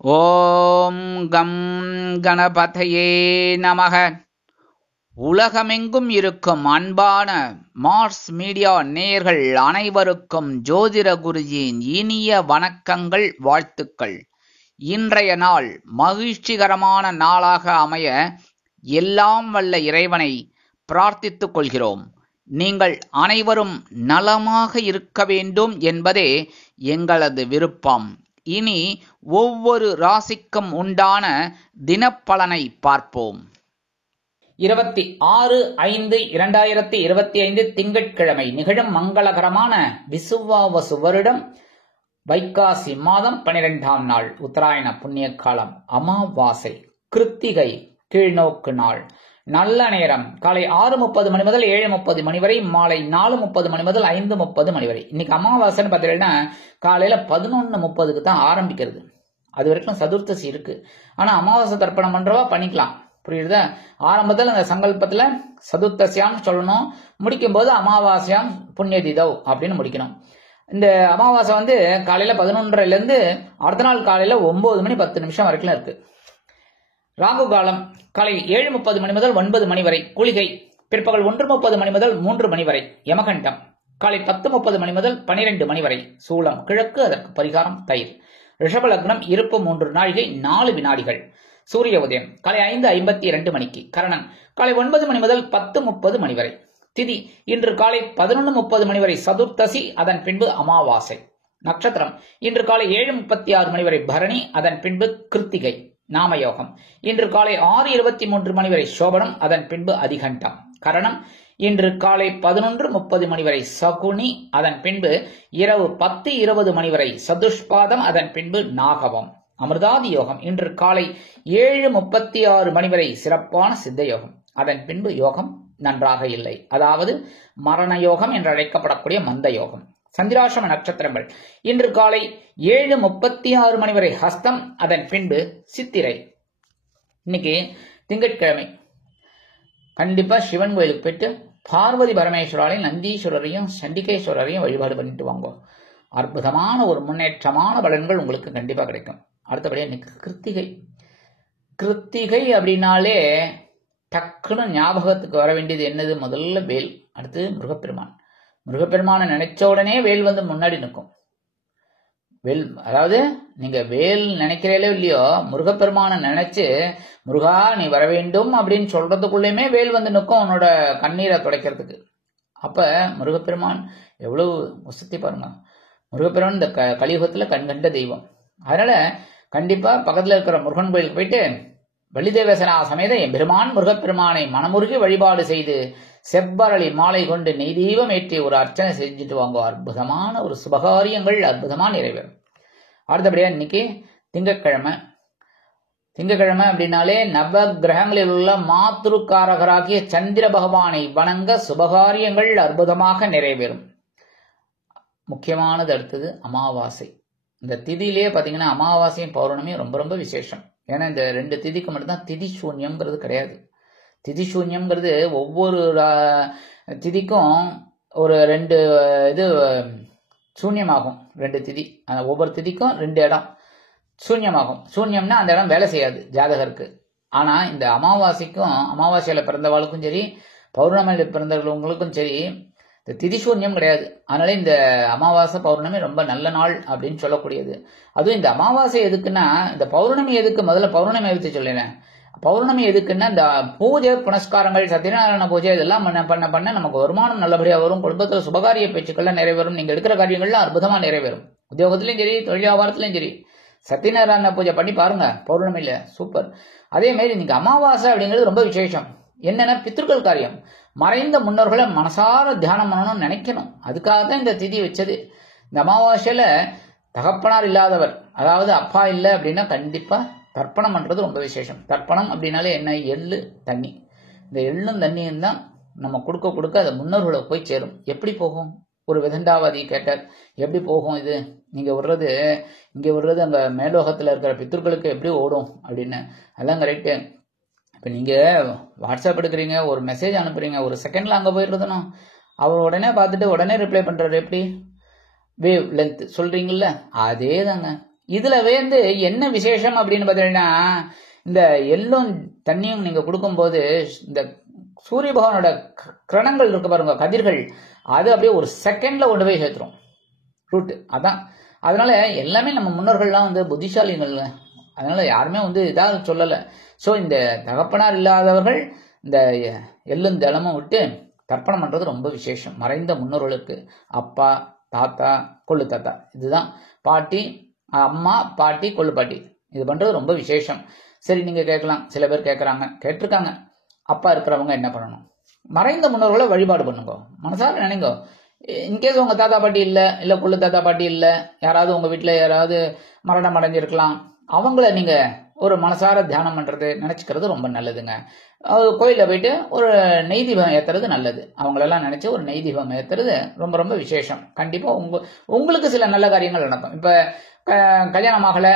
ஓம் come கணபதையே நமக. உலகமெங்கும் இருக்கும் அன்பான மார்ஸ் மீடியா நேயர்கள் அனைவருக்கும் ஜோதிட குருஜியின் இனிய வணக்கங்கள், வாழ்த்துக்கள். இன்றைய நாள் மகிழ்ச்சிகரமான நாளாக அமைய எல்லாம் வல்ல இறைவனை பிரார்த்தித்துக் கொள்கிறோம். நீங்கள் அனைவரும் நலமாக இருக்க வேண்டும் என்பதே எங்களது விருப்பம். இனி ஒவ்வொரு ராசிக்கும் உண்டான தினப்பலனை பார்ப்போம். 26/5/2025 திங்கட்கிழமை நிகழும் மங்களகரமான விசுவாவசு வருடம் வைகாசி மாதம் 12ஆம் நாள், உத்தராயண புண்ணிய காலம், அமாவாசை, கிருத்திகை, கீழ்நோக்கு நாள். நல்ல நேரம் காலை 6:30 மணி முதல் 7:30 மணி வரை, மாலை 4:30 மணி முதல் 5:30 மணி வரை. இன்னைக்கு அமாவாசைன்னு பார்த்தீங்கன்னா காலையில 11:30க்கு தான் ஆரம்பிக்கிறது. அது வரைக்கும் சதுர்த்தசி இருக்கு. ஆனா அமாவாசை தர்ப்பணம் பண்றவா பண்ணிக்கலாம், புரியுதா? ஆரம்பத்தில் அந்த சங்கல்பத்துல சதுர்த்தசியான்னு சொல்லணும், முடிக்கும் போது அமாவாசையாம் புண்ணியதிதவ் அப்படின்னு முடிக்கணும். இந்த அமாவாசை காலையில 11:30ல இருந்து அடுத்த நாள் காலையில 9 மணி 10 நிமிஷம் வரைக்கும் இருக்கு. ராகு காலம் காலை 7:30 மணி முதல் 9 மணி வரை. குளிகை பிற்பகல் 1:30 மணி முதல் 3 மணி வரை. யமகண்டம் காலை 10:30 மணி முதல் 12 மணி வரை. சூலம் கிழக்கு, அதற்கு பரிகாரம் தயிர். ரிஷப லக்னம் இருப்பு 3 நாழிகை 4 வினாடிகள். சூரிய உதயம் காலை 5:52 மணிக்கு. கரணன் காலை 9 மணி முதல் 10:30 மணி வரை. திதி இன்று காலை 11:30 மணி வரை சதுர்த்தசி, அதன் பின்பு அமாவாசை. நட்சத்திரம் இன்று காலை 7:36 மணி வரை பரணி, அதன் பின்பு கிருத்திகை. நாமயோகம் இன்று காலை 6:23 மணி வரை சோபனம், அதன் பின்பு அதிகண்டம். கரணம் இன்று காலை 11:30 மணி வரை சகுனி, அதன் பின்பு இரவு 10:20 மணி வரை சதுஷ்பாதம், அதன் பின்பு நாகவம். அமிர்தாதி யோகம் இன்று காலை 7:36 மணி வரை சிறப்பான சித்த யோகம், அதன் பின்பு யோகம் நன்றாக இல்லை, அதாவது மரண யோகம் என்று அழைக்கப்படக்கூடிய மந்த யோகம். சந்திராசிரம நட்சத்திரங்கள் இன்று காலை 7:36 மணி வரை ஹஸ்தம், அதன் பின்பு சித்திரை. இன்னைக்கு திங்கட்கிழமை. கண்டிப்பா சிவன் கோயிலுக்கு போயிட்டு பார்வதி பரமேஸ்வராலையும் நந்தீஸ்வரரையும் சண்டிகேஸ்வரரையும் வழிபாடு பண்ணிட்டு வாங்க. அற்புதமான ஒரு முன்னேற்றமான பலன்கள் உங்களுக்கு கண்டிப்பா கிடைக்கும். அடுத்தபடியா இன்னைக்கு கிருத்திகை. கிருத்திகை அப்படின்னாலே டக்குன்னு ஞாபகத்துக்கு வர வேண்டியது என்னது? முதல்ல வேல், அடுத்து முருகப்பெருமான். முருகப்பெருமானை நினைச்ச உடனே வேல் முன்னாடி நிற்கும். வேல், அதாவது நீங்க வேல் நினைக்கிறீங்களோ இல்லையோ, முருகப்பெருமானை நினைச்சு முருகா நீ வர வேண்டும் அப்படின்னு சொல்றதுக்குள்ளேயுமே வேல் நிற்கும் உன்னோட கண்ணீரை துடைக்கிறதுக்கு. அப்ப முருகப்பெருமான் எவ்வளவு வசதி பாருங்க. முருகப்பெருமான் இந்த கலியுகத்துல கண்கண்ட தெய்வம். அதனால கண்டிப்பா பக்கத்துல இருக்கிற முருகன் கோயிலுக்கு போயிட்டு வள்ளிதேவசனா சமேத எம்பெருமான் முருகப்பெருமானை மனமுருகி வழிபாடு செய்து செவ்வரளி மாலை கொண்டு நெய் தீபம் ஏற்றி ஒரு அர்ச்சனை செஞ்சுட்டு வாங்க. அற்புதமான ஒரு சுபகாரியங்கள் அற்புதமா நிறைவேறும். அடுத்தபடியா இன்னைக்கு திங்கட்கிழமை. திங்கட்கிழமை அப்படின்னாலே நவ கிரகங்களில் உள்ள மாத்ருக்காரகராகிய சந்திர பகவானை வணங்க சுபகாரியங்கள் அற்புதமாக நிறைவேறும். முக்கியமானது அடுத்தது அமாவாசை. இந்த திதியிலேயே பாத்தீங்கன்னா அமாவாசையும் பௌர்ணமியும் ரொம்ப ரொம்ப விசேஷம். ஏன்னா இந்த 2 திதிக்கு மட்டும்தான் திதி சூன்யம்ங்கிறது கிடையாது. திதி சூன்யம்ங்கிறது ஒவ்வொரு திதிக்கும் ஒரு 2 இது சூன்யமாகும். 2 திதி, ஒவ்வொரு திதிக்கும் 2 இடம் சூன்யமாகும். சூன்யம்னா அந்த இடம் வேலை செய்யாது ஜாதகருக்கு. ஆனா இந்த அமாவாசைக்கும், அமாவாசையில பிறந்தவாளுக்கும் சரி, பௌர்ணமியில பிறந்தவங்களுக்கும் சரி, இந்த திதி சூன்யம் கிடையாது. அதனால இந்த அமாவாசை பௌர்ணமி ரொம்ப நல்ல நாள் அப்படின்னு சொல்லக்கூடியது. அதுவும் இந்த அமாவாசை எதுக்குன்னா, இந்த பௌர்ணமி எதுக்கு, முதல்ல பௌர்ணமி எடுத்து சொல்லினேன். பௌர்ணமி எதுக்குன்னா இந்த பூஜை புனஸ்காரங்கள், சத்யநாராயண பூஜை இதெல்லாம் பண்ண பண்ண நமக்கு வருமானம் நல்லபடியா வரும். குடும்பத்துல சுபகாரிய பேச்சுக்கள்லாம் நிறைவேறும். நீங்க எடுக்கிற காரியங்கள்லாம் அற்புதமா நிறைவேறும். உத்தியோகத்திலையும் சரி, தொழில் வியாபாரத்திலையும் சரி, சத்யநாராயண பூஜை பண்ணி பாருங்க பௌர்ணமியில, சூப்பர். அதே மாதிரி இன்னைக்கு அமாவாசை அப்படிங்கிறது ரொம்ப விசேஷம். என்னன்னா பித்ருக்கள் காரியம், மறைந்த முன்னோர்களை மனசார தியானம் பண்ணணும்னு நினைக்கணும். அதுக்காக தான் இந்த திதி வச்சது. இந்த அமாவாசையில தகப்பனார் இல்லாதவர், அதாவது அப்பா இல்லை அப்படின்னா கண்டிப்பா தர்ப்பணம் பண்றது ரொம்ப விசேஷம். தர்ப்பணம் அப்படின்னாலே என்ன? எள்ளு தண்ணி. இந்த எள்ளும் தண்ணியும் தான் நம்ம கொடுக்க கொடுக்க அது முன்னோர்களை போய் சேரும். எப்படி போகும்? ஒரு விதண்டாவாதி கேட்டார், எப்படி போகும் இது? நீங்க விடுறது இங்க விடுறது அங்க மேலோகத்துல இருக்கிற பித்ருக்களுக்கு எப்படி ஓடும் அப்படின்னு. அதெல்லாம் கரெக்டு. இப்ப நீங்க வாட்ஸ்அப் எடுக்கிறீங்க, ஒரு மெசேஜ் அனுப்புறீங்க, ஒரு செகண்ட்ல அங்க போயிடுறதுனும் அவர் உடனே பார்த்துட்டு உடனே ரிப்ளை பண்றாரு. எப்படி? வேவ் லென்த் சொல்றீங்கல்ல, அதே தாங்க. இதுல என்ன விசேஷம் அப்படின்னு பாத்தீங்கன்னா, இந்த எள்ளும் தண்ணியும் நீங்க கொடுக்கும்போது இந்த சூரிய பகவானோட கிரணங்கள் இருக்கு பாருங்க, கதிர்கள், அது அப்படியே ஒரு செகண்ட்ல கொண்டு போய் சேர்த்துரும் ரூட். அதான் அதனால எல்லாமே நம்ம முன்னோர்கள்லாம் புத்திசாலிகள், அதனால யாருமே இதாக சொல்லலை. ஸோ இந்த தகப்பனார் இல்லாதவர்கள் இந்த எள்ளும் தளமும் விட்டு தர்ப்பணம் பண்றது ரொம்ப விசேஷம். மறைந்த முன்னோர்களுக்கு அப்பா, தாத்தா, கொள்ளு தாத்தா, இதுதான் பாட்டி, அம்மா, பாட்டி, கொள்ளு பாட்டி, இது பண்றது ரொம்ப விசேஷம். சரி, நீங்க கேட்கலாம், சில பேர் கேட்டிருக்காங்க, அப்பா இருக்கிறவங்க என்ன பண்ணணும்? மறைந்த முன்னோர்களை வழிபாடு பண்ணுங்க, மனசார நினைங்க. இன்கேஸ் உங்க தாத்தா பாட்டி இல்ல கொள்ளு தாத்தா பாட்டி இல்ல, யாராவது உங்க வீட்டுல யாராவது மரணம் அடைஞ்சிருக்கலாம், அவங்கள நீங்க ஒரு மனசார தியானம் பண்றது, நினைச்சுக்கிறது ரொம்ப நல்லதுங்க. கோயில போயிட்டு ஒரு நெய் தீபம் ஏத்துறது நல்லது. அவங்களெல்லாம் நினைச்சு ஒரு நெய் தீபம் ஏத்துறது ரொம்ப ரொம்ப விசேஷம். கண்டிப்பா உங்களுக்கு சில நல்ல காரியங்கள் நடக்கும். இப்ப கல்யாணம் ஆகல,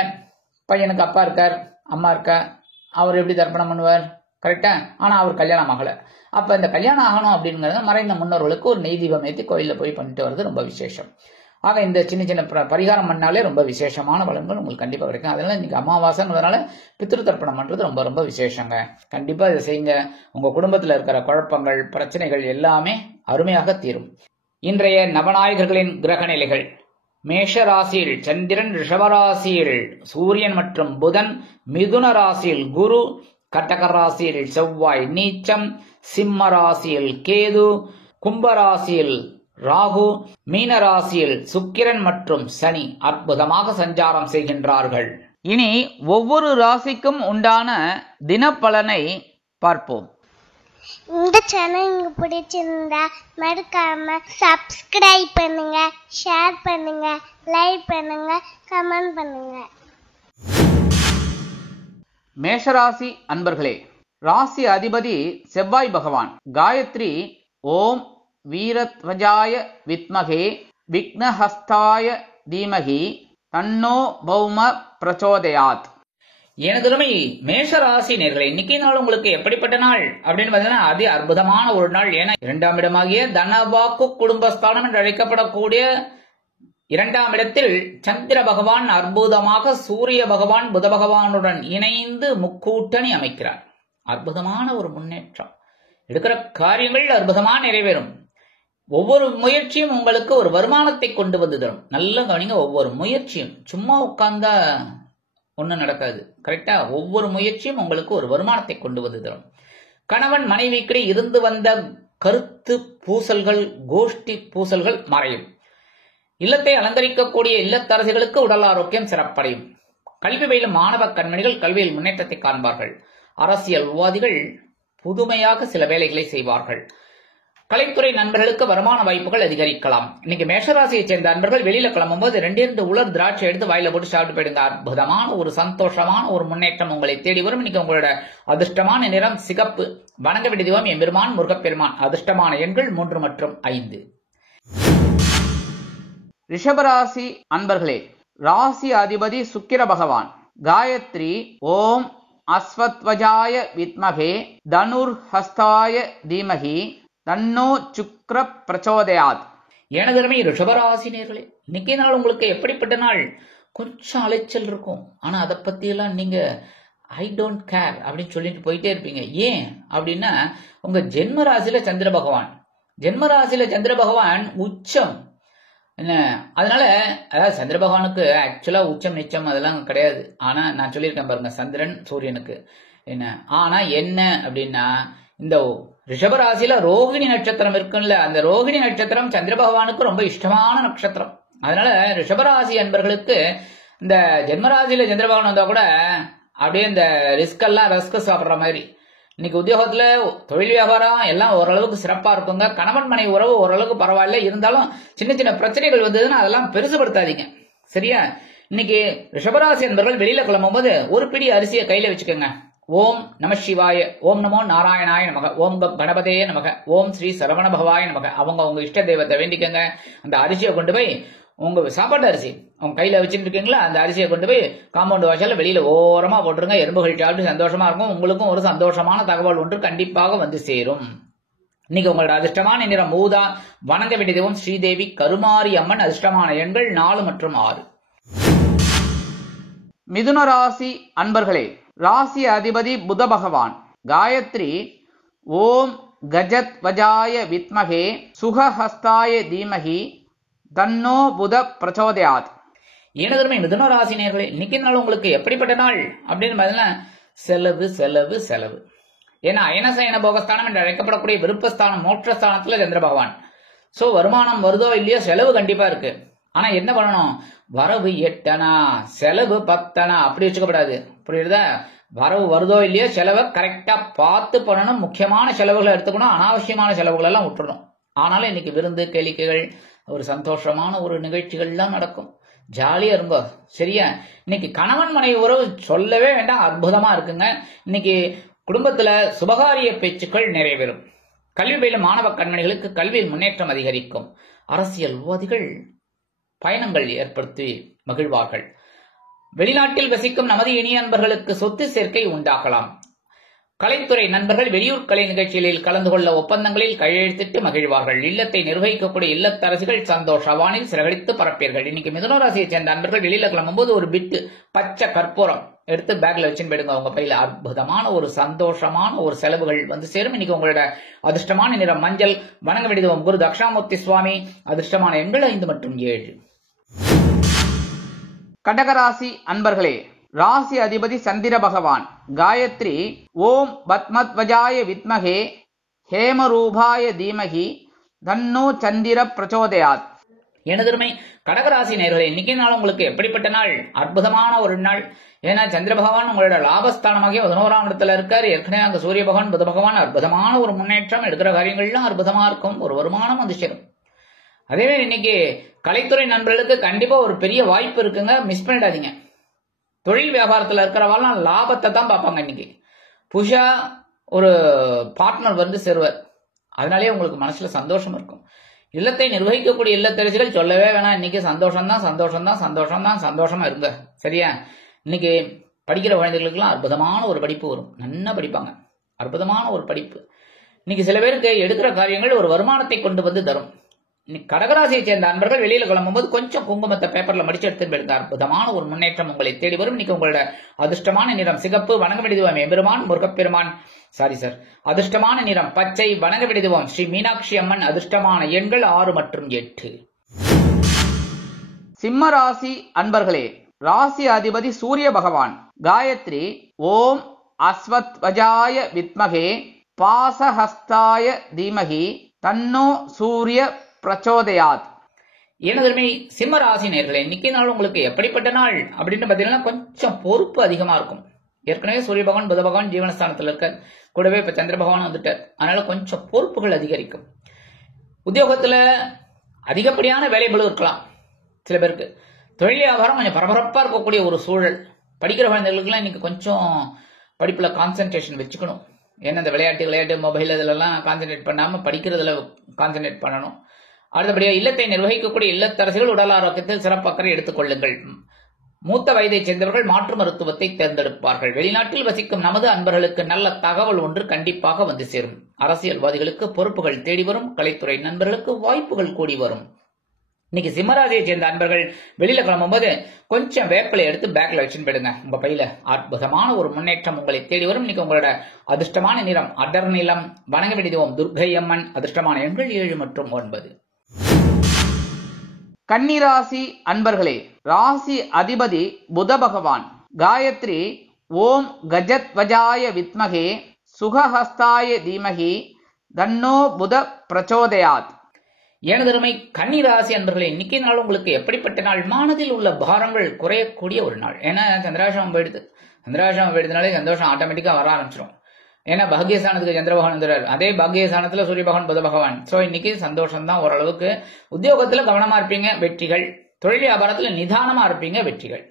பையனுக்கு அப்பா இருக்கார், அம்மா இருக்கா, அவர் எப்படி தர்ப்பணம் பண்ணுவார்? கரெக்டா? ஆனா அவர் கல்யாணம் ஆகல. அப்ப இந்த கல்யாணம் ஆகணும் அப்படிங்கறத மறைந்த முன்னோர்களுக்கு ஒரு நெய் தீபம் ஏற்றி கோயில போய் பண்ணிட்டு வர்றது ரொம்ப விசேஷம். ஆக இந்த சின்ன சின்ன பரிகாரம் பண்ணாலே ரொம்ப விசேஷமான பலன்கள் உங்களுக்கு கண்டிப்பா கிடைக்கும். அதனால இன்னைக்கு அமாவாசைங்கிறதுனால பித்ரு தர்ப்பணம் பண்றது ரொம்ப ரொம்ப விசேஷங்க. கண்டிப்பா இதை செய்யுங்க. உங்க குடும்பத்தில் இருக்கிற குழப்பங்கள், பிரச்சனைகள் எல்லாமே அருமையாக தீரும். இன்றைய நவநாயகர்களின் கிரக நிலைகள்: மேஷ ராசியில் சந்திரன், ரிஷபராசியில் சூரியன் மற்றும் புதன், மிதுன ராசியில் குரு, கடக ராசியில் செவ்வாய் நீச்சம், சிம்ம ராசியில் கேது, கும்பராசியில் ராகு, மீன ராசியில் சுக்கிரன் மற்றும் சனி அற்புதமாக சஞ்சாரம் செய்கின்றார்கள். இனி ஒவ்வொரு ராசிக்கும் உண்டான தினப்பலனை பார்ப்போம். இந்த சேனல் உங்களுக்கு பிடிச்சிருந்தா மறக்காம சப்ஸ்கிரைப் பண்ணுங்க, ஷேர் பண்ணுங்க, லைக் பண்ணுங்க, கமெண்ட் பண்ணுங்க. மேஷராசி அன்பர்களே, ராசி அதிபதி செவ்வாய் பகவான். காயத்ரி ஓம் வீரத்வஜாய வித்மகே விக்னஹஸ்தாய தீமகி தன்னோ பௌம பிரச்சோதயாத். எனதுமை மேஷராசி நேர்களே, இன்னைக்கு நாள் உங்களுக்கு எப்படிப்பட்ட நாள் அப்படின்னு பார்த்தீங்கன்னா, அதி அற்புதமான ஒரு நாள். ஏன்னா 2ஆம் இடமாகிய தனவாக்கு குடும்பஸ்தானம் என்று அழைக்கப்படக்கூடிய 2ஆம் இடத்தில் சந்திர பகவான் அற்புதமாக சூரிய பகவான் புத பகவானுடன் இணைந்து முக்கூட்டணி அமைக்கிறார். அற்புதமான ஒரு முன்னேற்றம். எடுக்கிற காரியங்கள் அற்புதமாக நிறைவேறும். ஒவ்வொரு முயற்சியும் உங்களுக்கு ஒரு வருமானத்தை கொண்டு வந்து தரும். நல்ல கவனிங்க, ஒவ்வொரு முயற்சியும் சும்மா உட்கார்ந்தா ஒன்றும் நடக்காது. கரெக்டா? ஒவ்வொரு முயற்சியும் உங்களுக்கு ஒரு வருமானத்தை கொண்டு வந்து தரும். கணவன் மனைவிக்கு இருந்து வந்த கருத்து பூசல்கள், கோஷ்டி பூசல்கள் மறையும். இல்லத்தை அலங்கரிக்கக்கூடிய இல்லத்தரசிகளுக்கு உடல் ஆரோக்கியம் சிறப்படையும். கல்வி பயிலும் மாணவ கண்மணிகள் கல்வியில் முன்னேற்றத்தை காண்பார்கள். அரசியல்வாதிகள் புதுமையாக சில வேலைகளை செய்வார்கள். கலைத்துறை நண்பர்களுக்கு வருமான வாய்ப்புகள் அதிகரிக்கலாம். இன்னைக்கு மேஷராசியை சேர்ந்த நண்பர்கள் வெளியில கிளம்பும் போது 2 உலர் திராட்சை எடுத்து வாயில போட்டு சாப்பிட்டு போயிடுங்க. அற்புதமான ஒரு சந்தோஷமான ஒரு முன்னேற்றம் உங்களை தேடி வரும். இன்னைக்கு உங்களோட அதிர்ஷ்டமான நிறம் சிகப்பு. வணங்க வேண்டிய தெய்வம் எம்பெருமான் முருகப்பெருமான். அதிர்ஷ்டமான எண்கள் 3 மற்றும் 5. ரிஷபராசி அன்பர்களே, ராசி அதிபதி சுக்கிர பகவான். காயத்ரி ஓம் அஸ்வத்வஜாய வித்மகே தனுர்ஹஸ்தாய தீமகி தன்னோ சுக்ர பிரச்சோதயாத். எனதருமை ரிஷபராசி நேர்களே, இன்னைக்கு நாள் உங்களுக்கு எப்படிப்பட்ட நாள்? கொஞ்சம் அலைச்சல் இருக்கும். ஆனா அதை பத்தி எல்லாம் நீங்க ஐ டோன்ட் கேர் அப்படின்னு சொல்லிட்டு போயிட்டே இருப்பீங்க. ஏன் அப்படின்னா, உங்க ஜென்ம ராசியில சந்திர பகவான் உச்சம் என்ன. அதனால அதாவது சந்திர பகவானுக்கு ஆக்சுவலா உச்சம் நிச்சம் அதெல்லாம் கிடையாது. ஆனா நான் சொல்லியிருக்கேன் பாருங்க, சந்திரன் சூரியனுக்கு என்ன. ஆனா என்ன அப்படின்னா, இந்த ரிஷபராசியில ரோகிணி நட்சத்திரம் இருக்குல்ல, அந்த ரோகிணி நட்சத்திரம் சந்திர பகவானுக்கு ரொம்ப இஷ்டமான நட்சத்திரம். அதனால ரிஷபராசி அன்பர்களுக்கு இந்த ஜென்மராசியில சந்திர பகவான் வந்தா கூட அப்படியே இந்த ரஸ்க் சாப்பிட்ற மாதிரி. இன்னைக்கு உத்தியோகத்துல தொழில் வியாபாரம் எல்லாம் ஓரளவுக்கு சிறப்பா இருக்குங்க. கணவன் மனைவி உறவு ஓரளவுக்கு பரவாயில்ல. இருந்தாலும் சின்ன சின்ன பிரச்சனைகள் வந்ததுன்னா அதெல்லாம் பெருசுபடுத்தாதீங்க. சரியா? இன்னைக்கு ரிஷபராசி அன்பர்கள் வெளியில கிளம்பும் போது ஒரு பிடி அரிசியை கையில வச்சுக்கோங்க. ஓம் நம சிவாய, ஓம் நமோ நாராயணாய நமக, ஓம் கணபதே நமக, ஓம் ஸ்ரீ சரவண பகவாய நமக. உங்க இஷ்ட தெய்வத்தை வேண்டிக்கங்க. அந்த அரிசியை கொண்டு போய் உங்க சாப்பாட்டு அரிசி உங்க கையில வச்சுட்டு இருக்கீங்களா, அந்த அரிசியை கொண்டு போய் காம்பவுண்ட் வாசல்ல வெளியில ஓரமா போட்டுருங்க. எறும்புகள் சாப்பிட்டு சந்தோஷமா இருக்கும். உங்களுக்கும் ஒரு சந்தோஷமான தகவல் ஒன்று கண்டிப்பாக வந்து சேரும். இன்னைக்கு உங்களோட அதிர்ஷ்டமான நிறம் ஊதா. வணங்க வேண்டிய தெய்வம் ஸ்ரீதேவி கருமாரி அம்மன். அதிர்ஷ்டமான எண்கள் 4 மற்றும் 6. மிதுன ராசி அன்பர்களே, ராசி அதிபதி புத பகவான். காயத்ரி ஓம் கஜத் வஜாய வித்மகே சுகஹஸ்தாய தீமகி தன்னோ புத பிரச்சோதயாத். எனதருமை மிதுன ராசி நேயர்களே, இன்னைக்கு நாள் உங்களுக்கு எப்படிப்பட்ட நாள் அப்படின்னு பார்த்தீங்கன்னா செலவு செலவு செலவு. ஏன்னா அயனசயன போகஸ்தானம் என்று அழைக்கப்படக்கூடிய விருப்பஸ்தானம் மோட்சஸ்தானத்துல சந்திர பகவான். சோ வருமானம் வருதோ இல்லையோ செலவு கண்டிப்பா இருக்கு. ஆனா என்ன பண்ணணும், வரவு 8 செலவு 10 அப்படி வச்சுக்கப்படாது. புரியுதா? வரவு வருதோ இல்லையோ செலவை கரெக்டா பார்த்து பண்ணணும். முக்கியமான செலவுகளை எடுத்துக்கணும், அனாவசியமான செலவுகள் எல்லாம் விட்டுறணும். ஆனாலும் இன்னைக்கு விருந்து கேளிக்கைகள் ஒரு சந்தோஷமான ஒரு நிகழ்ச்சிகள் எல்லாம் நடக்கும். ஜாலியா இருங்கோ. சரியா? இன்னைக்கு கணவன் மனைவி உறவு சொல்லவே வேண்டாம், அற்புதமா இருக்குங்க. இன்னைக்கு குடும்பத்துல சுபகாரிய பேச்சுக்கள் நிறைவேறும். கல்வி பயிலும் மாணவ கண்மணிகளுக்கு கல்வியில் முன்னேற்றம் அதிகரிக்கும். அரசியல்வாதிகள் பயணங்கள் ஏற்படுத்தி மகிழ்வார்கள். வெளிநாட்டில் வசிக்கும் நமது இனிய நண்பர்களுக்கு சொத்து சேர்க்கை உண்டாகலாம். கலைத்துறை நண்பர்கள் வெளியூர் கலை நிகழ்ச்சிகளில் கலந்து கொள்ள ஒப்பந்தங்களில் கையெழுத்திட்டு மகிழ்வார்கள். இல்லத்தை நிர்வகிக்கக்கூடிய இல்லத்தரசிகள் சந்தோஷ வானில் சிறகடித்து பரப்பீர்கள். இன்னைக்கு மிதுன ராசியை சேர்ந்த நண்பர்கள் வெளியில கிளம்பும்போது ஒரு பிட்டு பச்சை கற்பூரம் எடுத்து பேக்ல வச்சுன்னு போயிடுங்க. உங்க பையில அற்புதமான ஒரு சந்தோஷமான ஒரு செலவுகள் வந்து சேரும். இன்னைக்கு உங்களோட அதிர்ஷ்டமான நிறம் மஞ்சள். வணங்க வேண்டியது குரு தட்சிணாமூர்த்தி சுவாமி. அதிர்ஷ்டமான எண்கள் 5 மற்றும் 7. கடகராசி அன்பர்களே, ராசி அதிபதி சந்திர பகவான். காயத்ரி ஓம் பத்மத்வஜாய வித்மகே ஹேமரூபாய தீமகி தன்னோ சந்திர பிரச்சோதயாத். எனதருமை கடகராசி நேயர்களே, இன்னைக்கு நாள் உங்களுக்கு எப்படிப்பட்ட நாள்? அற்புதமான ஒரு நாள். ஏன்னா சந்திர பகவான் உங்களோட லாபஸ்தானமாகிய 11ஆம் இடத்துல இருக்காரு. ஏற்கனவே அங்க சூரிய பகவான் புத பகவான் அற்புதமான ஒரு முன்னேற்றம். எடுக்கிற காரியங்கள்லாம் அற்புதமா இருக்கும். ஒரு வருமானம் வந்து சேரும். அதே மாதிரி இன்னைக்கு கலைத்துறை நண்பர்களுக்கு கண்டிப்பா ஒரு பெரிய வாய்ப்பு இருக்குங்க. மிஸ் பண்ணிடாதீங்க. தொழில் வியாபாரத்தில் இருக்கிறவாலாம் லாபத்தை தான் பார்ப்பாங்க. இன்னைக்கு புஷா ஒரு பார்ட்னர் வந்து சேருவார். அதனாலே உங்களுக்கு மனசுல சந்தோஷம் இருக்கும். இல்லத்தை நிர்வகிக்கக்கூடிய இல்லத்தரசிகள் சொல்லவே வேணாம். இன்னைக்கு சந்தோஷம் தான் சந்தோஷம் தான் சந்தோஷம் தான் சந்தோஷமா இருங்க. சரியா? இன்னைக்கு படிக்கிற குழந்தைகளுக்கெல்லாம் அற்புதமான ஒரு படிப்பு வரும். நல்லா படிப்பாங்க. அற்புதமான ஒரு படிப்பு. இன்னைக்கு சில பேருக்கு எடுக்கிற காரியங்கள் ஒரு வருமானத்தை கொண்டு வந்து தரும். இன்னைக்கு கடகராசியை சேர்ந்த அன்பர்கள் வெளியில கிளம்பும்போது கொஞ்சம் குங்குமத்தை பேப்பர்ல மடிச்சு எடுத்து போயிடுங்க. அற்புதமான ஒரு முன்னேற்றம் உங்களை தேடி வரும். இன்னைக்கு உங்களோட அதிர்ஷ்டமான நிறம் சிகப்பு. வணங்க வேண்டியதுவாம் எம்பெருமான் முருகப்பெருமான். அதிர்ஷ்டமான நிறம் பச்சை. வணங்க வேண்டியதுவாம் ஸ்ரீ மீனாட்சி அம்மன். அதிர்ஷ்டமான எண்கள் 6 மற்றும் 8. சிம்ம ராசி அன்பர்களே, ராசி அதிபதி சூரிய பகவான். காயத்ரி ஓம் அஸ்வத்வஜாய வித்மகே பாசஹஸ்தாய தீமகி தன்னோ சூரிய பிரச்சோதயாத். எனதருமை சிம்ம ராசி நேயர்களே, இன்னைக்கு நாள் உங்களுக்கு எப்படிப்பட்ட நாள் அப்படின்னு பாத்தீங்கன்னா கொஞ்சம் பொறுப்பு அதிகமா இருக்கும். ஏற்கனவே சூரிய பகவான் புத பகவான் ஜீவனஸ்தானத்தில் இருக்க, கூடவே இப்ப சந்திர பகவான் வந்துட்டார். அதனால கொஞ்சம் பொறுப்புகள் அதிகரிக்கும். உத்தியோகத்துல அதிகப்படியான வேலைகளும் இருக்கலாம். சில பேருக்கு தொழில் வியாபாரம் கொஞ்சம் பரபரப்பா இருக்கக்கூடிய ஒரு சூழல். படிக்கிற குழந்தைகளுக்குலாம் இன்னைக்கு கொஞ்சம் படிப்புல கான்சென்ட்ரேஷன் வச்சுக்கணும். ஏன்னா இந்த விளையாட்டு மொபைல் இதெல்லாம் கான்சென்ட்ரேட் பண்ணாம படிக்கிறதுல கான்சென்ட்ரேட் பண்ணணும். அடுத்தபடியாக இல்லத்தை நிர்வகிக்கக்கூடிய இல்லத்தரசிகள் உடல் ஆரோக்கியத்தில் சிறப்பக்கறை எடுத்துக் கொள்ளுங்கள். மூத்த வயதை சேர்ந்தவர்கள் மாற்று மருத்துவத்தை தேர்ந்தெடுப்பார்கள். வெளிநாட்டில் வசிக்கும் நமது அன்பர்களுக்கு நல்ல தகவல் ஒன்று கண்டிப்பாக வந்து சேரும். அரசியல்வாதிகளுக்கு பொறுப்புகள் தேடி வரும். கலைத்துறை நண்பர்களுக்கு வாய்ப்புகள் கூடி வரும். இன்னைக்கு சிம்மராசியை சேர்ந்த அன்பர்கள் வெளியில கிளம்பும்போது கொஞ்சம் வேப்பிலை எடுத்து பேக்ல வச்சுன்னு போயிடுங்க. உங்க பையில அற்புதமான ஒரு முன்னேற்றம் உங்களை தேடி வரும். இன்னைக்கு உங்களோட அதிர்ஷ்டமான நிறம் அடர் நிலம். வணங்க வேண்டியதுவோம் துர்க்கை அம்மன். அதிர்ஷ்டமான எண்கள் 7 மற்றும் 9. கன்னிராசி அன்பர்களே, ராசி அதிபதி புத பகவான். காயத்ரி ஓம் கஜத்வஜாய வித்மகே சுகஹஸ்தாய தீமகி தன்னோ புத பிரச்சோதயாத். எனதருமை கன்னிராசி அன்பர்களே, இன்னைக்கு நாள் உங்களுக்கு எப்படிப்பட்ட நாள்? மனதில் உள்ள பாரங்கள் குறையக்கூடிய ஒரு நாள். ஏன்னா சந்திராசிரமம் போயிடுது. சந்திராசிரமம் போயிடுதுனாலே சந்தோஷம் ஆட்டோமேட்டிக்கா வர ஆரம்பிச்சிடும். ஏன்னா பாக்யஸ்தானத்துக்கு சந்திர பகவான் வந்துடுறாரு. அதே பாக்யஸ்தானத்துல சூரிய பகவான் புத பகவான். சோ இன்னைக்கு சந்தோஷம் தான் ஓரளவுக்கு. உத்தியோகத்துல கவனமா இருப்பீங்க, வெற்றிகள். தொழில் வியாபாரத்துல நிதானமா இருப்பீங்க, வெற்றிகள்.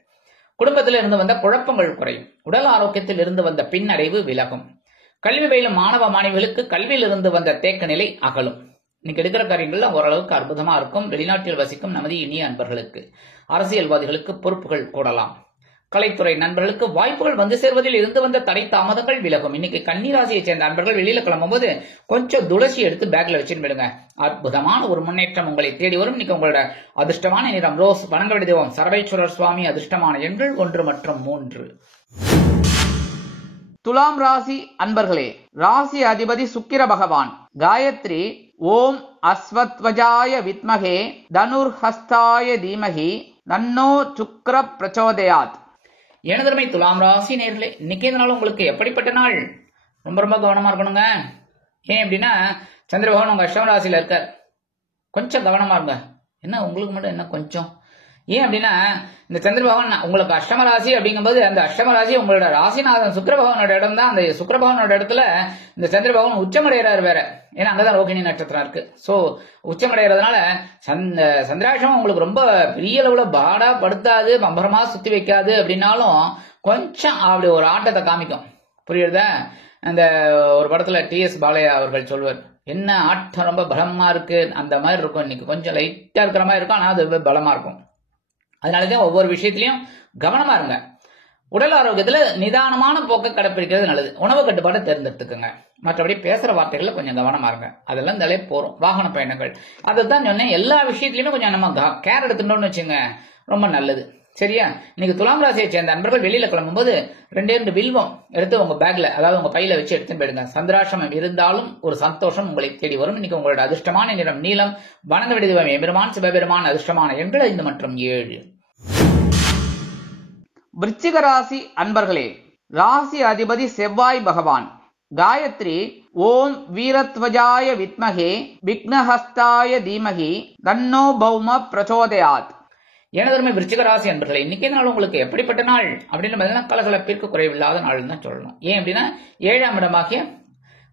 குடும்பத்தில் இருந்து வந்த குழப்பங்கள் குறையும். உடல் ஆரோக்கியத்தில் இருந்து வந்த பின்னடைவு விலகும். கல்வி பயிலும் மாணவ மாணவிகளுக்கு கல்வியில் இருந்து வந்த தேக்க நிலை அகலும். இன்னைக்கு எடுக்கிற காரியங்கள்ல ஓரளவுக்கு அற்புதமா இருக்கும். வெளிநாட்டில் வசிக்கும் நமது இனிய அன்பர்களுக்கு அரசியல்வாதிகளுக்கு பொறுப்புகள் கூடலாம். கலைத்துறை நண்பர்களுக்கு வாய்ப்புகள் வந்து சேர்வதில் இருந்து வந்த தடை தாமதங்கள் விலகும். இன்னைக்கு கன்னிராசியை சேர்ந்த நண்பர்கள் வெளியில கிளம்பும் போது கொஞ்சம் துளசி எடுத்து பேக்ல வச்சுன்னு விடுங்க. அற்புதமான ஒரு முன்னேற்றம் உங்களை தேடி வரும். இன்னைக்கு உங்களோட அதிர்ஷ்டமான நிறம் ரோஸ். வணங்க வேண்டிய தெய்வம் சரபேஸ்வரர் சுவாமி. அதிர்ஷ்டமான எண்கள் 1 மற்றும் 3. துலாம் ராசி அன்பர்களே, ராசி அதிபதி சுக்கிர பகவான். காயத்ரி ஓம் அஸ்வத்வஜாய வித்மகே தனுர்ஹஸ்தாய தீமகி தன்னோ சுக்ர பிரச்சோதயாத். எனதருமை துலாம் ராசி நேர்களே, இன்னைக்கு இந்த நாள் உங்களுக்கு எப்படிப்பட்ட நாள்? ரொம்ப ரொம்ப கவனமா இருக்கணுங்க. ஏன் அப்படின்னா சந்திர பகவான் உங்க அஷ்டம ராசியில இருக்கார். கொஞ்சம் கவனமா இருங்க. என்ன உங்களுக்கு மட்டும் என்ன கொஞ்சம்? ஏன் அப்படின்னா இந்த சந்திர பகவான் உங்களுக்கு அஷ்டம ராசி அப்படிங்கும்போது அந்த அஷ்டம ராசி உங்களோட ராசிநாதன் சுக்கிர பகவானோட இடம் தான். அந்த சுக்கிர பகவானோட இடத்துல இந்த சந்திர பகவான் உச்சமடைகிறார் வேற. ஏன்னா அங்கதான் ரோகிணி நட்சத்திரம் இருக்கு. சோ உச்சமடைகிறதுனால சந்திராஷ்டமம் உங்களுக்கு ரொம்ப பெரிய அளவுல பாடா படுத்தாது, பம்பரமா சுத்தி வைக்காது. அப்படின்னாலும் கொஞ்சம் அப்படி ஒரு ஆட்டத்தை காமிக்கும். புரியுறதா? அந்த ஒரு படத்துல TS பாலையா அவர்கள் சொல்வார், என்ன ஆட்டம் ரொம்ப பலமா இருக்கு அந்த மாதிரி இருக்கும். இன்னைக்கு கொஞ்சம் லைட்டா இருக்கிற மாதிரி இருக்கும், ஆனா அது பலமா இருக்கும். அதனாலதான் ஒவ்வொரு விஷயத்திலையும் கவனமா இருங்க. உடல் ஆரோக்கியத்துல நிதானமான போக்கை கடைப்பிடிக்கிறது நல்லது. உணவு கட்டுப்பாட்டை தேர்ந்தெடுத்துக்கோங்க. மற்றபடி பேசுற வார்த்தைகள்ல கொஞ்சம் கவனமா இருங்க. அதெல்லாம் தலை போறோம். வாகன பயணங்கள் அதைத்தான் சொன்னேன். எல்லா விஷயத்திலுமே கொஞ்சம் நம்ம கேர் எடுத்துட்டோம்னு வச்சுங்க, ரொம்ப நல்லது. சரியா? இன்னைக்கு துலாம் ராசியை சேர்ந்த நண்பர்கள் வெளியில கிளம்பும் போது 2 வில்வம் எடுத்து உங்க பேக்ல, அதாவது உங்க பையில வச்சு எடுத்துன்னு போயிடுங்க. சந்திராசிரமம் இருந்தாலும் ஒரு சந்தோஷம் உங்களை தேடி வரும். இன்னைக்கு உங்களோட அதிர்ஷ்டமான நிறம் நீலம். வணங்க வேண்டிய தெய்வம் எம்பெருமான் சிவபெருமான். அதிர்ஷ்டமான எண்கள் 5 மற்றும் 7. விருச்சிக ராசி அன்பர்களே, ராசி அதிபதி செவ்வாய் பகவான். காயத்ரி ஓம் வீரத்வஜாய வித்மகே விக்னஹஸ்தாய தீமகி தன்னோ பௌம பிரச்சோதயாத். எனதருமை விருச்சிக ராசி அன்பர்களே, இன்னைக்கு நாள் உங்களுக்கு எப்படிப்பட்ட நாள் அப்படின்னு பார்த்தீங்கன்னா கலகலப்பிற்கு குறைவில்லாத நாள் தான் சொல்லணும். ஏன் அப்படின்னா 7ஆம் இடமாகிய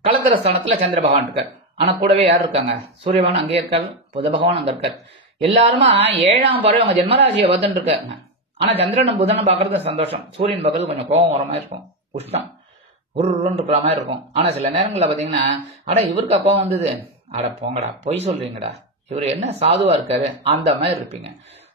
கலத்திர ஸ்தானத்துல சந்திர பகவான் இருக்கார். ஆனா கூடவே யார் இருக்காங்க? சூரிய பகவான் அங்கே இருக்காரு, புத பகவான் அங்க இருக்கார். எல்லாருமா 7ஆம் பார்வை உங்க ஜென்மராசியை வந்துட்டு இருக்காங்க. ஆனா சந்திரனும் புதனும் பாக்குறது சந்தோஷம். சூரியன் பார்க்கறது கொஞ்சம் கோபம் வர மாதிரி இருக்கும், உஷ்டம் உருன்னு இருக்கிற மாதிரி இருக்கும். ஆனா சில நேரங்களில் பாத்தீங்கன்னா, அட இவருக்கா கோபம் வந்தது, அட போங்கடா பொய் சொல்றீங்கடா, இவர் என்ன சாதுவா இருக்காரு, அந்த மாதிரி இருப்பீங்க.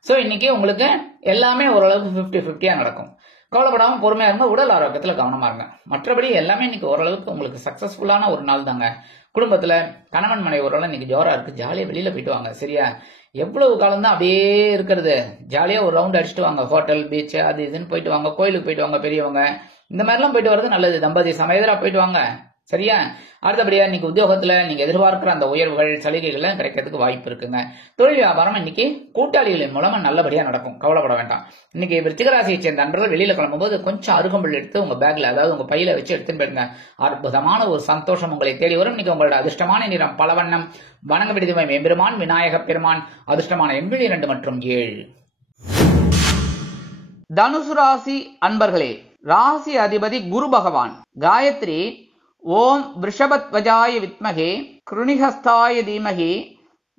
சோ இன்னைக்கு உங்களுக்கு எல்லாமே ஓரளவுக்கு 50-50 நடக்கும். கவலைப்படாம பொறுமையா இருங்க. உடல் ஆரோக்கியத்துல கவனமா இருங்க. மற்றபடி எல்லாமே இன்னைக்கு ஓரளவுக்கு உங்களுக்கு சக்சஸ்ஃபுல்லான ஒரு நாள் தாங்க. குடும்பத்துல கணவன் மனைவி ஓரளவு இன்னைக்கு ஜோரா இருக்கு. ஜாலியா வெளியில போயிட்டு வாங்க. சரியா? எவ்வளவு காலம் தான் அப்படியே இருக்கிறது? ஜாலியா ஒரு ரவுண்ட் அடிச்சுட்டு வாங்க. ஹோட்டல், பீச், அது இதுன்னு போயிட்டு வாங்க. கோயிலுக்கு போயிட்டு வாங்க. பெரியவங்க இந்த மாதிரிலாம் போயிட்டு வர்றது நல்லது. தம்பதி சமேதரா போயிட்டு வாங்க. சரியா? அடுத்தபடியா இன்னைக்கு உத்தியோகத்துல நீங்க எதிர்பார்க்கிற அந்த உயர்வுகள் சலுகைகள் கிடைக்கிறதுக்கு வாய்ப்பு இருக்குங்க. தொழில் வியாபாரம் இன்னைக்கு கூட்டாளிகளின் மூலமா நல்லபடியா நடக்கும். கவலைப்பட வேண்டாம். இன்னைக்கு விருச்சிக ராசியை சேர்ந்த நண்பர்கள் வெளியில கிளம்பும் போது கொஞ்சம் அருகம்புல் எடுத்து உங்க பேக்ல, அதாவது உங்க பையில வச்சு எடுத்துன்னு போயிடுங்க. அற்புதமான ஒரு சந்தோஷம் உங்களை தேடி வரும். இன்னைக்கு உங்களோட அதிர்ஷ்டமான நிறம் பலவண்ணம். வணங்க வேண்டிய தெய்வம் எம்பெருமான் விநாயக பெருமான். அதிர்ஷ்டமான எண்கள் 2 மற்றும் 7. தனுசு ராசி அன்பர்களே, ராசி அதிபதி குரு பகவான். காயத்ரி ஓம் விருஷபத்வஜாய வித்மகே கிருணிஹஸ்தாய தீமகி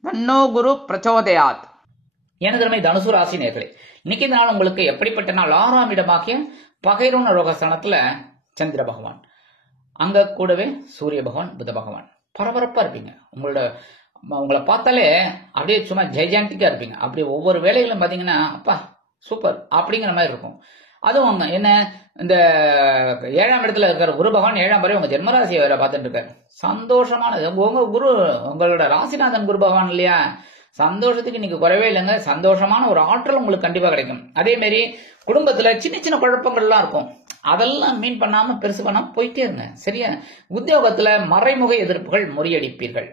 தன்னோ குரு பிரச்சோதயாத். எனதருமை தனுசு ராசி நேர்களே, இன்னைக்கு இந்த நாள் உங்களுக்கு எப்படிப்பட்ட நாள்? 6ஆம் இடமாகிய பகைரோன ரோகஸ்தானத்துல சந்திர பகவான், அங்க கூடவே சூரிய பகவான், புத பகவான். பரபரப்பா இருப்பீங்க. உங்களை பார்த்தாலே அப்படியே சும்மா ஜெய்ஜாண்டிக்கா இருப்பீங்க. அப்படி ஒவ்வொரு வேலைகளும் பாத்தீங்கன்னா அப்பா சூப்பர் அப்படிங்கிற மாதிரி இருக்கும். அதுவும் என்ன, இந்த 7ஆம் இடத்துல இருக்கிற குரு பகவான் 7ஆம் பார்வை உங்க ஜென்மராசியை வேற பார்த்துட்டு இருக்காரு. சந்தோஷமானது. உங்க குரு உங்களோட ராசிநாதன் குரு பகவான் இல்லையா? சந்தோஷத்துக்கு இன்னைக்கு குறைவே இல்லைங்க. சந்தோஷமான ஒரு ஆற்றல் உங்களுக்கு கண்டிப்பா கிடைக்கும். அதே மாதிரி குடும்பத்துல சின்ன சின்ன குழப்பங்கள்லாம் இருக்கும். அதெல்லாம் மீன் பண்ணாம பெருசு பண்ணாம போயிட்டே இருங்க. சரியா? உத்தியோகத்துல மறைமுக எதிர்ப்புகள் முறியடிப்பீர்கள்.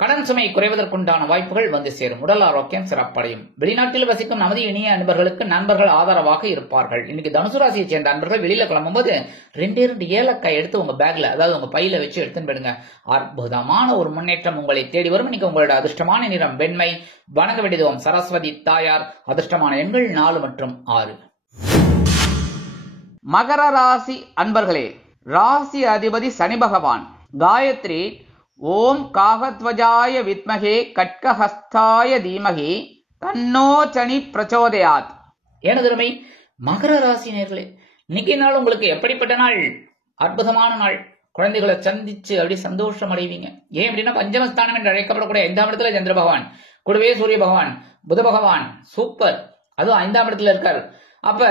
கடன் சுமை குறைவதற்குண்டான வாய்ப்புகள் வந்து சேரும். உடல் ஆரோக்கியம் சிறப்படையும். வெளிநாட்டில் வசிக்கும் நமது இனிய அன்பர்களுக்கு நண்பர்கள் ஆதரவாக இருப்பார்கள். இன்னைக்கு தனுசு ராசியை சேர்ந்த அன்பர்கள் வெளியில கிளம்பும் போது 2 ஏலக்காய் எடுத்து உங்க பேக்ல, அதாவது உங்க பையில வச்சு எடுத்துன்னு போயிடுங்க. அற்புதமான ஒரு முன்னேற்றம் உங்களை தேடி வரும். இன்னைக்கு உங்களோட அதிர்ஷ்டமான நிறம் வெண்மை. வணங்க வேண்டிய தெய்வம் சரஸ்வதி தாயார். அதிர்ஷ்டமான எண்கள் 4 மற்றும் 6. மகர ராசி அன்பர்களே, ராசி அதிபதி சனி பகவான். காயத்ரி ஓம் காகத்வஜாய வித்மகே கட்கஹஸ்தாய தீமகி தன்னோ சனி பிரச்சோதயாத். எனதருமை மகர ராசி நேர்களே, இன்னைக்கு நாள் உங்களுக்கு எப்படிப்பட்ட நாள்? அற்புதமான நாள். குழந்தைகளை சந்திச்சு அப்படி சந்தோஷம் அடைவீங்க. ஏன் அப்படின்னா பஞ்சமஸ்தானம் என்று அழைக்கப்படக்கூடிய 5ஆம் இடத்துல சந்திர பகவான், கூடவே சூரிய பகவான், புத பகவான். சூப்பர். அதுவும் 5ஆம் இடத்துல இருக்காரு. அப்ப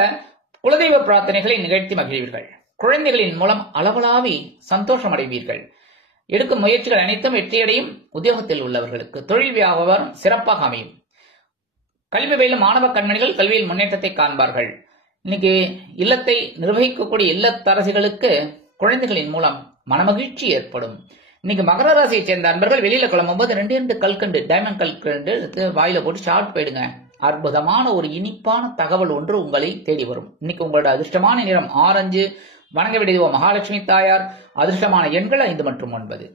குலதெய்வ பிரார்த்தனைகளை நிகழ்த்தி மகிழ்வீர்கள். குழந்தைகளின் மூலம் அளவலாவி சந்தோஷம் அடைவீர்கள். எடுக்கும் முயற்சிகள் அனைத்தும் வெற்றியடையும். உத்தியோகத்தில் உள்ளவர்களுக்கு தொழில் வியாபாரம் சிறப்பாக அமையும். கல்வி பயிலும் மாணவ கண்மணிகள் கல்வியில் முன்னேற்றத்தை காண்பார்கள். இன்னைக்கு இல்லத்தை நிர்வகிக்கக்கூடிய இல்லத்தரசிகளுக்கு குழந்தைகளின் மூலம் மனமகிழ்ச்சி ஏற்படும். இன்னைக்கு மகர ராசியை சேர்ந்த அன்பர்கள் வெளியில கிளம்பும்போது 2 கல்கண்டு, டைமண்ட் கல்கண்டு எடுத்து வாயில போட்டு ஷார்ட் போயிடுங்க. அற்புதமான ஒரு இனிப்பான தகவல் ஒன்று உங்களை தேடி வரும். இன்னைக்கு உங்களோட அதிர்ஷ்டமான நிறம் ஆரஞ்சு. வணங்க வேண்டியது மகாலட்சுமி தாயார். அதிர்ஷ்டமான எண்கள் 5 மற்றும் 9.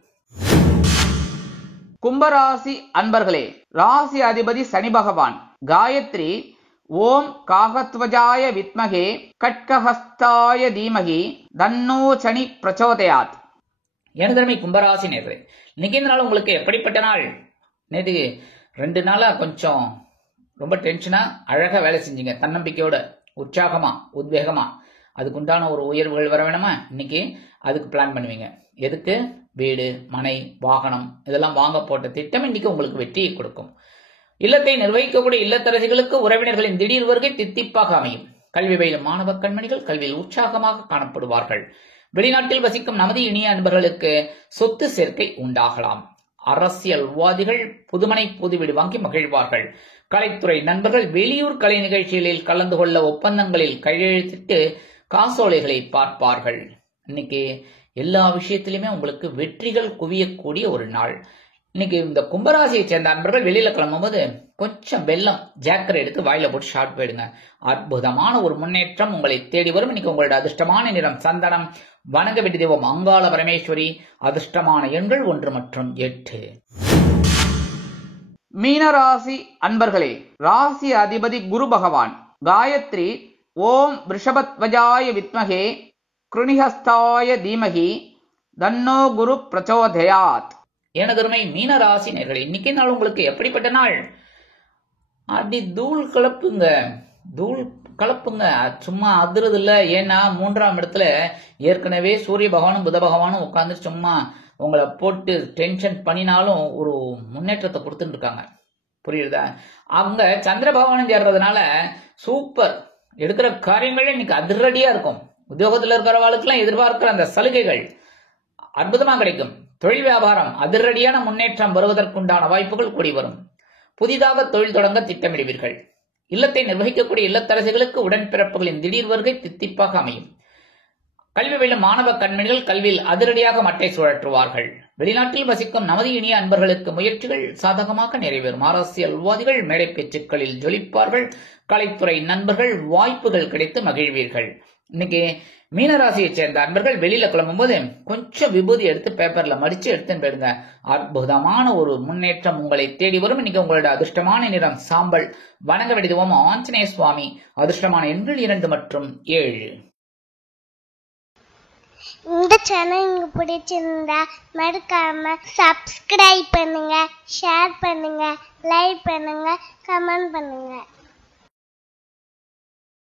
கும்பராசி அன்பர்களே, ராசி அதிபதி சனி பகவான். காயத்ரி ஓம் காகத்வஜாய வித்மகே கட்கஹஸ்தாய தீமகி தன்னோ சனி பிரச்சோதயாத். எனதருமை கும்பராசி நேர்களே, இன்னைக்கு இந்த நாள் உங்களுக்கு எப்படிப்பட்ட நாள்? நேற்று 2 நாளா கொஞ்சம் ரொம்ப டென்ஷனா அழகா வேலை செஞ்சீங்க. தன்னம்பிக்கையோட, உற்சாகமா, உத்வேகமா. அதுக்குண்டான ஒரு உயர்வுகள் வர வேணுமா? இன்னைக்கு அதுக்கு பிளான் பண்ணுவீங்க. எதுக்கு? வீடு, மனை, வாகனம் இதெல்லாம் வாங்க போட்ட திட்டம் இன்னைக்கு உங்களுக்கு வெற்றியை கொடுக்கும். இல்லத்தை நிர்வகிக்கக்கூடிய இல்லத்தரசிகளுக்கு உறவினர்களின் திடீர் வருகை தித்திப்பாக அமையும். கல்வி பயிலும் மாணவ கண்மணிகள் கல்வியில் உற்சாகமாக காணப்படுவார்கள். வெளிநாட்டில் வசிக்கும் நமது இனிய அன்பர்களுக்கு சொத்து சேர்க்கை உண்டாகலாம். அரசியல்வாதிகள் புதுமனை புது வீடு வாங்கி மகிழ்வார்கள். கலைத்துறை நண்பர்கள் வெளியூர் கலை நிகழ்ச்சிகளில் கலந்து கொள்ள ஒப்பந்தங்களில் கையெழுத்திட்டு காசோலைகளை பார்ப்பார்கள். இன்னைக்கு எல்லா விஷயத்திலுமே உங்களுக்கு வெற்றிகள் குவியக்கூடிய ஒரு நாள். இன்னைக்கு இந்த கும்பராசியை சேர்ந்த அன்பர்கள் வெளியில கிளம்பும்போது கொஞ்சம் வெல்லம் ஜாக்கரை எடுத்து வாயில போட்டு ஷார்ட் போயிடுங்க. அற்புதமான ஒரு முன்னேற்றம் உங்களை தேடி வரும். இன்னைக்கு உங்களோட அதிர்ஷ்டமான நிறம் சந்தனம். வணங்க வேண்டிய தெய்வம் அங்காள பரமேஸ்வரி. அதிர்ஷ்டமான எண்கள் 1 மற்றும் 8. மீனராசி அன்பர்களே, ராசி அதிபதி குரு பகவான். காயத்ரி ஓம் ரிஷபத்வஜாய வித்மகே கிருணிஹஸ்தாய தீமகி தன்னோ குரு பிரச்சோதயாத். எனதருமை மீனராசி நேர்களே, இன்னைக்கு நாள் உங்களுக்கு எப்படிப்பட்ட நாள்? அப்படி தூள் கலப்புங்க. சும்மா அதிரது இல்ல. ஏன்னா 3ஆம் இடத்துல ஏற்கனவே சூரிய பகவானும் புத பகவானும் உட்கார்ந்து சும்மா உங்களை போட்டு டென்ஷன் பண்ணினாலும் ஒரு முன்னேற்றத்தை கொடுத்துட்டு இருக்காங்க. புரியுதா? அவங்க சந்திர பகவானும் சேர்றதுனால சூப்பர். எடுக்கிற காரியங்களே இன்னைக்கு அதிரடியா இருக்கும். உத்தியோகத்தில் இருக்கிறவர்களுக்கெல்லாம் எதிர்பார்க்கிற அந்த சலுகைகள் அற்புதமா கிடைக்கும். தொழில் வியாபாரம் அதிரடியான முன்னேற்றம் வருவதற்குண்டான வாய்ப்புகள் கூடி வரும். புதிதாக தொழில் தொடங்க திட்டமிடுவீர்கள். இல்லத்தை நிர்வகிக்கக்கூடிய இல்லத்தரசிகளுக்கு உடன்பிறப்புகளின் திடீர் வருகை தித்திப்பாக அமையும். கல்வி பயிலும் மாணவ கண்மணிகள் கல்வியில் அதிரடியாக மட்டை சுழற்றுவார்கள். வெளிநாட்டில் வசிக்கும் நமது இனிய அன்பர்களுக்கு முயற்சிகள் சாதகமாக நிறைவேறும். அரசியல்வாதிகள் மேடை பேச்சுக்களில் ஜொலிப்பார்கள். கலைத்துறை நண்பர்கள் வாய்ப்புகள் கிடைத்து மகிழ்வீர்கள். இன்னைக்கு மீனராசியை சேர்ந்த அன்பர்கள் வெளியில கிளம்பும்போது கொஞ்சம் விபூதி எடுத்து பேப்பர்ல மடிச்சு எடுத்துன்னு போயிடுங்க. அற்புதமான ஒரு முன்னேற்றம் உங்களை தேடி வரும். இன்னைக்கு உங்களோட அதிர்ஷ்டமான நிறம் சாம்பல். வணங்க வேண்டியது ஆஞ்சநேய சுவாமி. அதிர்ஷ்டமான எண்கள் 2 மற்றும் 7. இந்த சேனல் உங்களுக்கு பிடிச்சிருந்தா மறக்காம சப்ஸ்கிரைப் பண்ணுங்க, ஷேர் பண்ணுங்க, லைக் பண்ணுங்க, கமெண்ட் பண்ணுங்க.